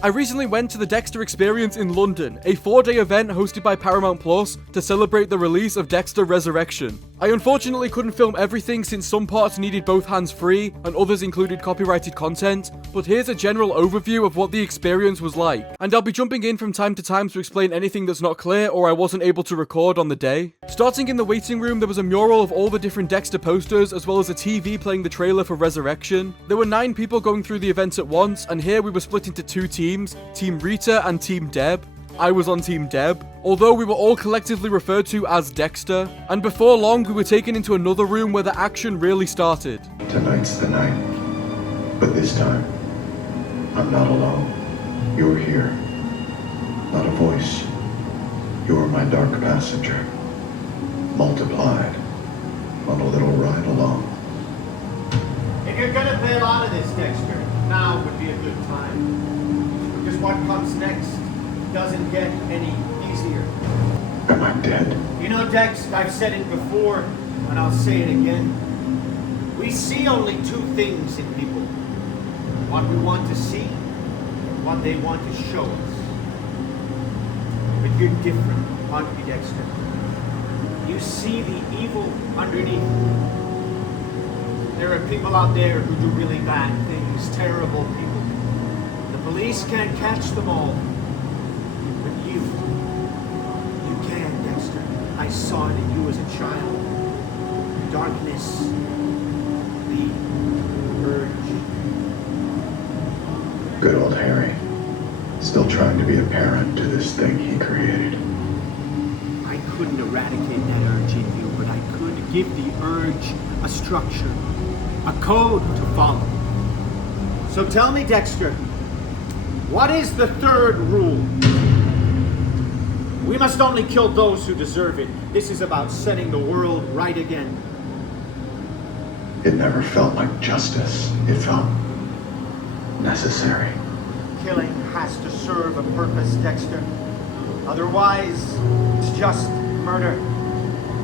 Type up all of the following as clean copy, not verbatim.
I recently went to the Dexter Experience in London, a 4-day event hosted by Paramount Plus to celebrate the release of Dexter Resurrection. I unfortunately couldn't film everything since some parts needed both hands free and others included copyrighted content, but here's a general overview of what the experience was like, and I'll be jumping in from time to time to explain anything that's not clear or I wasn't able to record on the day. Starting in the waiting room, there was a mural of all the different Dexter posters as well as a TV playing the trailer for Resurrection. There were 9 people going through the event at once, and here we were split into 2 teams. Team Rita and Team Deb. I was on Team Deb, although we were all collectively referred to as Dexter, and before long we were taken into another room where the action really started. Tonight's the night, but this time, I'm not alone. You're here. Not a voice. You're my dark passenger, multiplied on a little ride along. If you're gonna bail out of this, Dexter, now would be a good time. Because what comes next doesn't get any easier. Am I dead? You know, Dex, I've said it before, and I'll say it again. We see only 2 things in people. What we want to see, and what they want to show us. But you're different, aren't you, Dexter? You see the evil underneath. There are people out there who do really bad things, terrible people. The police can't catch them all. But you can, Dexter. I saw it in you as a child. Darkness. The urge. Good old Harry. Still trying to be a parent to this thing he created. I couldn't eradicate that urge in you, but I could give the urge a structure, a code to follow. So tell me, Dexter, what is the 3rd rule? We must only kill those who deserve it. This is about setting the world right again. It never felt like justice. It felt necessary. Killing has to serve a purpose, Dexter. Otherwise, it's just murder.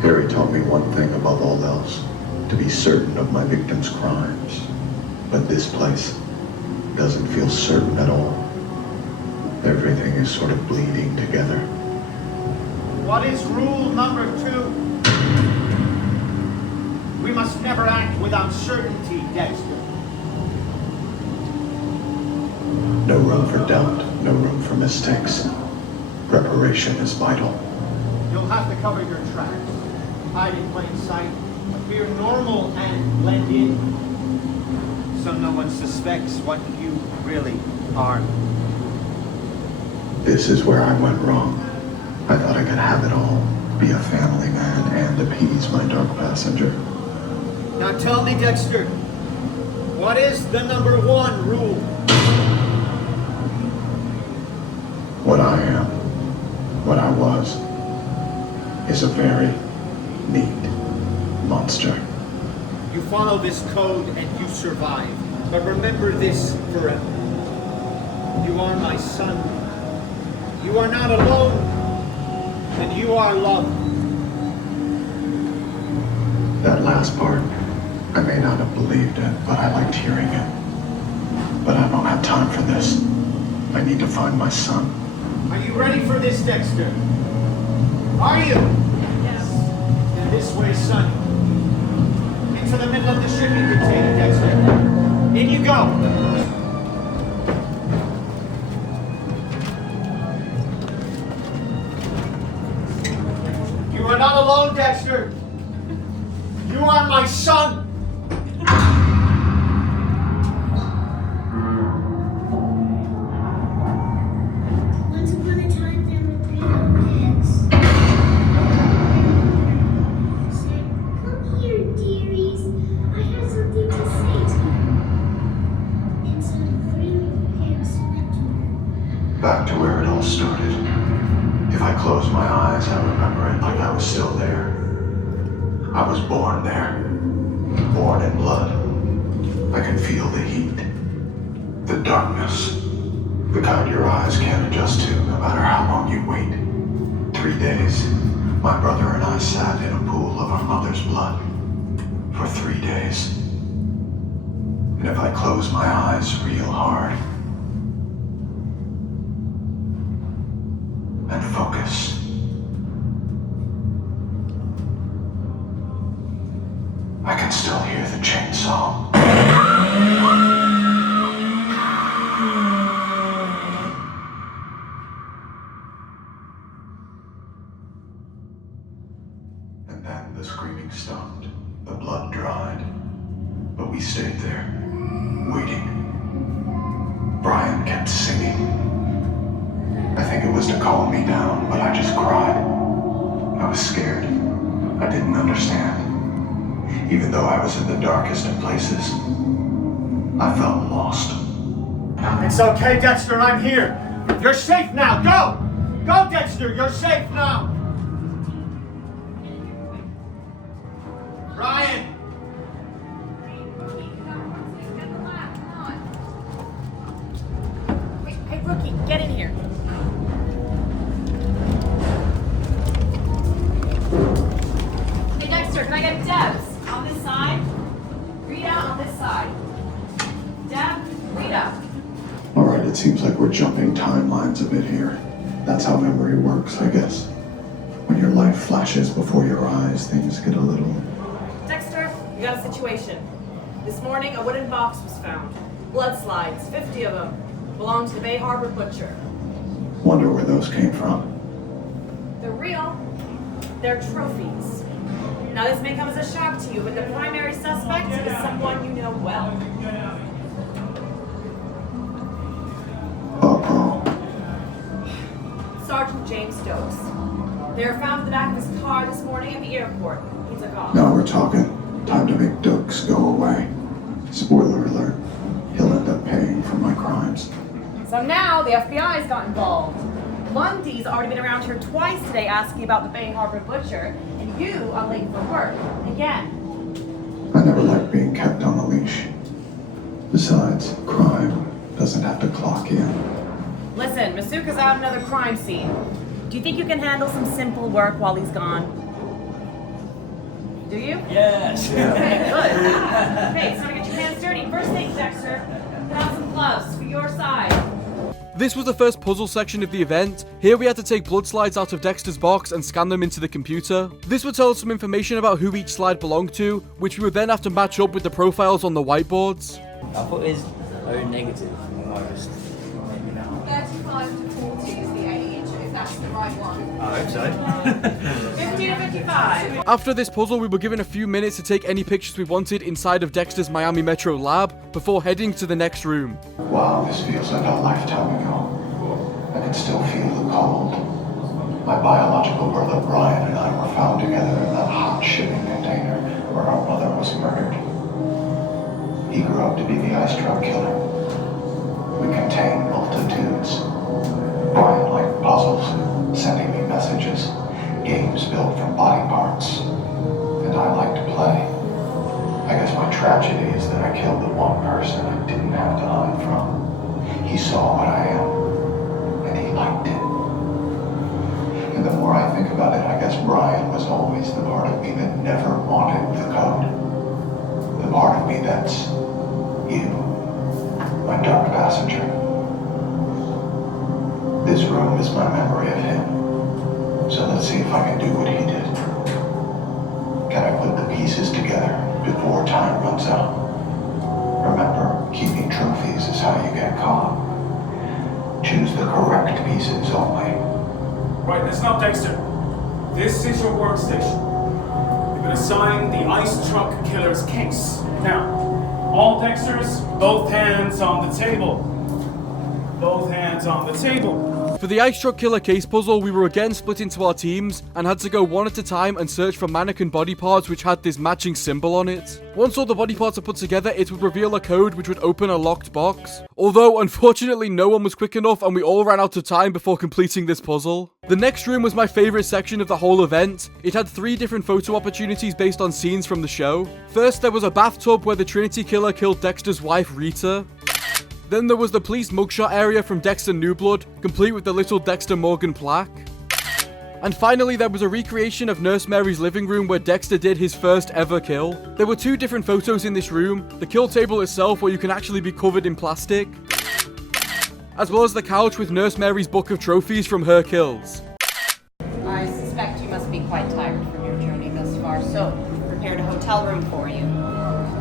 Harry taught me one thing above all else, to be certain of my victims' crimes. But this place doesn't feel certain at all. Everything is sort of bleeding together. What is rule number 2? We must never act without certainty, Dexter. No room for doubt, no room for mistakes. Preparation is vital. You'll have to cover your tracks, hide in plain sight, appear normal and blend in, so no one suspects what you really are. This is where I went wrong. I thought I could have it all, be a family man and appease my dark passenger. Now tell me, Dexter, what is the number 1 rule? What I am, what I was, is a very neat monster. You follow this code and you survive. But remember this forever. You are my son. You are not alone. And you are loved. That last part, I may not have believed it, but I liked hearing it. But I don't have time for this. I need to find my son. Are you ready for this, Dexter? Are you? Yes. Then this way, son. Into the middle of the shipping container, Dexter. In you go. You are not alone, Dexter. You are my son. Once upon a time, there were 3 little pigs. Said, "Come here, dearies. I have something to say to you." And so the 3 little pigs went to her. Back to where it all started. If I close my eyes, I remember it like I was still there. I was born there. Born in blood. I can feel the heat. The darkness. The kind your eyes can't adjust to no matter how long you wait. 3 days, my brother and I sat in a pool of our mother's blood. For 3 days. And if I close my eyes real hard, and focus. I can still hear the chainsaw. And then the screaming stopped. The blood dried. But we stayed there, waiting. Brian kept singing. I think it was to calm me down, but I just cried. I was scared. I didn't understand. Even though I was in the darkest of places, I felt lost. It's okay, Dexter, I'm here. You're safe now. Go! Go, Dexter, you're safe now. Ryan! Hey, Rookie, get in here. Hey, Dexter, can I get Debs? On this side. Rita on this side. Deb, Rita. Alright, it seems like we're jumping timelines a bit here. That's how memory works, I guess. When your life flashes before your eyes, things get a little... Dexter, we got a situation. This morning, a wooden box was found. Blood slides, 50 of them. Belong to the Bay Harbor Butcher. Wonder where those came from. They're real. They're trophies. Now, this may come as a shock to you, but the primary suspect is someone you know well. Uh-oh. Sergeant James Stokes. They were found in the back of his car this morning at the airport. He took off. Now we're talking. Time to make Dukes go away. Spoiler alert. He'll end up paying for my crimes. So now the FBI's got involved. Lundy's already been around here twice today asking about the Bay Harbor Butcher, and you are late for work. Again. I never liked being kept on a leash. Besides, crime doesn't have to clock in. Listen, Masuka's out another crime scene. Do you think you can handle some simple work while he's gone? Do you? Yes. Okay, good. Okay, it's time to get your hands dirty. First thing, Dexter, put on some gloves for your side. This was the first puzzle section of the event. Here we had to take blood slides out of Dexter's box and scan them into the computer. This would tell us some information about who each slide belonged to, which we would then have to match up with the profiles on the whiteboards. I thought it was O negative almost. Maybe now. 35 to 40 is the age, if that's the right one. I hope so. 50 to 55. After this puzzle, we were given a few minutes to take any pictures we wanted inside of Dexter's Miami Metro lab before heading to the next room. Wow, this feels like a lifetime ago. I can still feel the cold. My biological brother Brian and I were found together in that hot shipping container where our mother was murdered. He grew up to be the ice truck killer. We contain multitudes. Brian liked puzzles, sending me messages, games built from body parts, and I like to play. I guess my tragedy is that I killed the one person I didn't have to hide from. He saw what I am, and he liked it. And the more I think about it, I guess Brian was always the part of me that never wanted the code. The part of me that's you, my dark passenger. This room is my memory of him. So let's see if I can do what he did. Can I put the pieces together before time runs out? Remember, keeping trophies is how you get caught. Choose the correct pieces only. Right, listen up, Dexter. This is your workstation. You've been assigned the ice truck killer's case. Now, all Dexters, both hands on the table. Both hands on the table. For the Ice Truck Killer case puzzle, we were again split into our teams and had to go one at a time and search for mannequin body parts which had this matching symbol on it. Once all the body parts are put together, it would reveal a code which would open a locked box. Although, unfortunately, no one was quick enough and we all ran out of time before completing this puzzle. The next room was my favourite section of the whole event. It had 3 different photo opportunities based on scenes from the show. First, there was a bathtub where the Trinity Killer killed Dexter's wife, Rita. Then there was the police mugshot area from Dexter New Blood, complete with the little Dexter Morgan plaque. And finally, there was a recreation of Nurse Mary's living room where Dexter did his first ever kill. There were 2 different photos in this room, the kill table itself where you can actually be covered in plastic, as well as the couch with Nurse Mary's book of trophies from her kills. I suspect you must be quite tired from your journey thus far, so prepared a hotel room for you.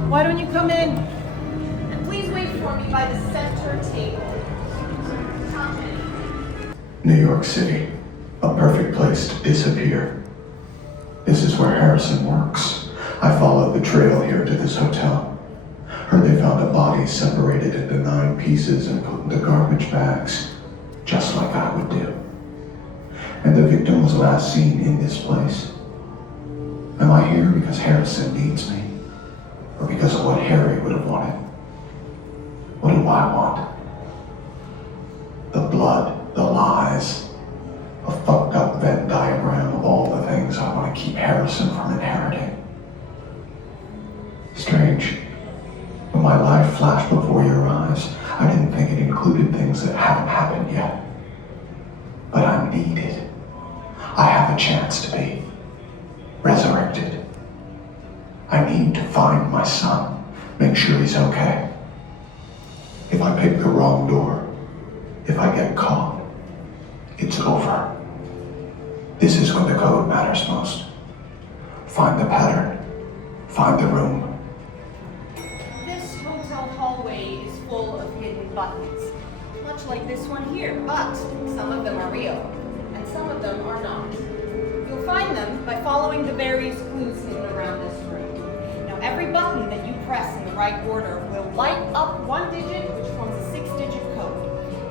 Why don't you come in? And please wait for me by the center table. New York City, a perfect place to disappear. This is where Harrison works. I followed the trail here to this hotel. Heard they found a body separated into 9 pieces and put into garbage bags, just like I would do. And the victim was last seen in this place. Am I here because Harrison needs me? Or because of what Harry would have wanted? What do I want? The blood, the lies, a fucked up Venn diagram of all the things I want to keep Harrison from inheriting. Strange. When my life flashed before your eyes, I didn't think it included things that haven't happened yet. But I'm needed. I have a chance to be resurrected. I need to find my son, make sure he's okay. If I pick the wrong door, if I get caught, it's over. This is when the code matters most. Find the pattern, find the room. This hotel hallway is full of hidden buttons, much like this one here, but some of them are real, and some of them are not. You'll find them by following the various clues hidden around this room. Now, every button that you press in the right order will light up one digit, which forms a 6-digit code.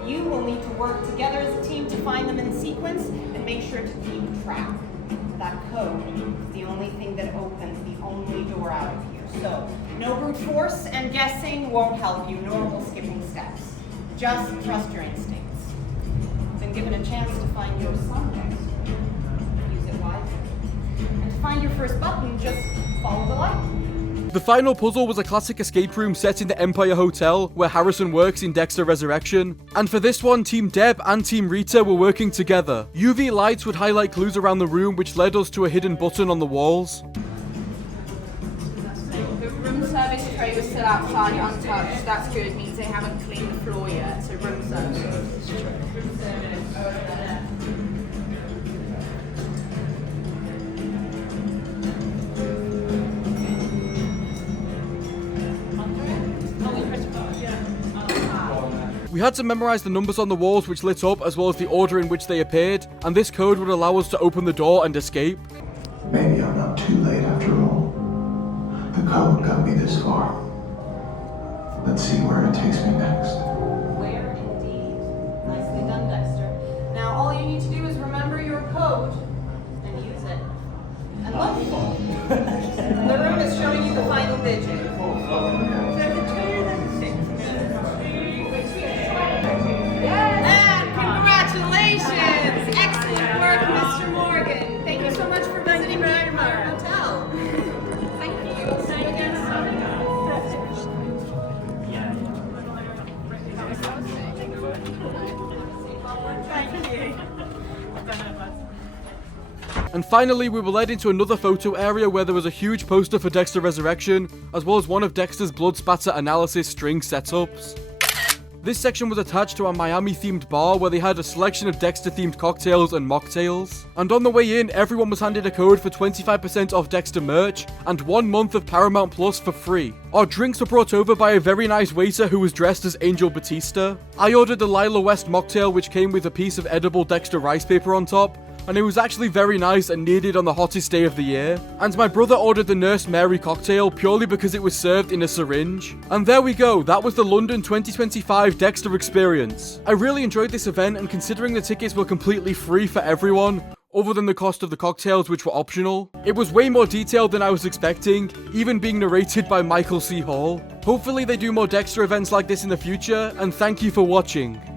You will need to work together as a team to find them in sequence and make sure to keep track. That code is the only thing that opens the only door out of here. So, no brute force and guessing won't help you, nor will skipping steps. Just trust your instincts. You've been given a chance to find your son, Dexter. Use it wisely. And to find your first button, just follow the light. The final puzzle was a classic escape room set in the Empire Hotel, where Harrison works in Dexter Resurrection. And for this one, Team Deb and Team Rita were working together. UV lights would highlight clues around the room, which led us to a hidden button on the walls. The room service tray was still outside untouched. That's good, means they haven't cleaned the floor yet, so room service. We had to memorize the numbers on the walls which lit up, as well as the order in which they appeared, and this code would allow us to open the door and escape. Maybe I'm not too late after all. The code got me this far. Let's see where it takes me next. Where indeed. Nicely done, Dexter. Now all you need to do is remember your code and use it. And look, the room is showing you the final digit. And congratulations! Excellent work, Mr. Morgan. Thank you so much for visiting me at our hotel. Thank you. See you again And finally, we were led into another photo area where there was a huge poster for Dexter Resurrection, as well as one of Dexter's blood spatter analysis string setups. This section was attached to a Miami-themed bar where they had a selection of Dexter-themed cocktails and mocktails. And on the way in, everyone was handed a code for 25% off Dexter merch and 1 month of Paramount Plus for free. Our drinks were brought over by a very nice waiter who was dressed as Angel Batista. I ordered the Lila West mocktail, which came with a piece of edible Dexter rice paper on top, and it was actually very nice and needed on the hottest day of the year. And my brother ordered the Nurse Mary cocktail purely because it was served in a syringe. And there we go, that was the London 2025 Dexter Experience. I really enjoyed this event, and considering the tickets were completely free for everyone, other than the cost of the cocktails, which were optional, it was way more detailed than I was expecting, even being narrated by Michael C. Hall. Hopefully they do more Dexter events like this in the future, and thank you for watching.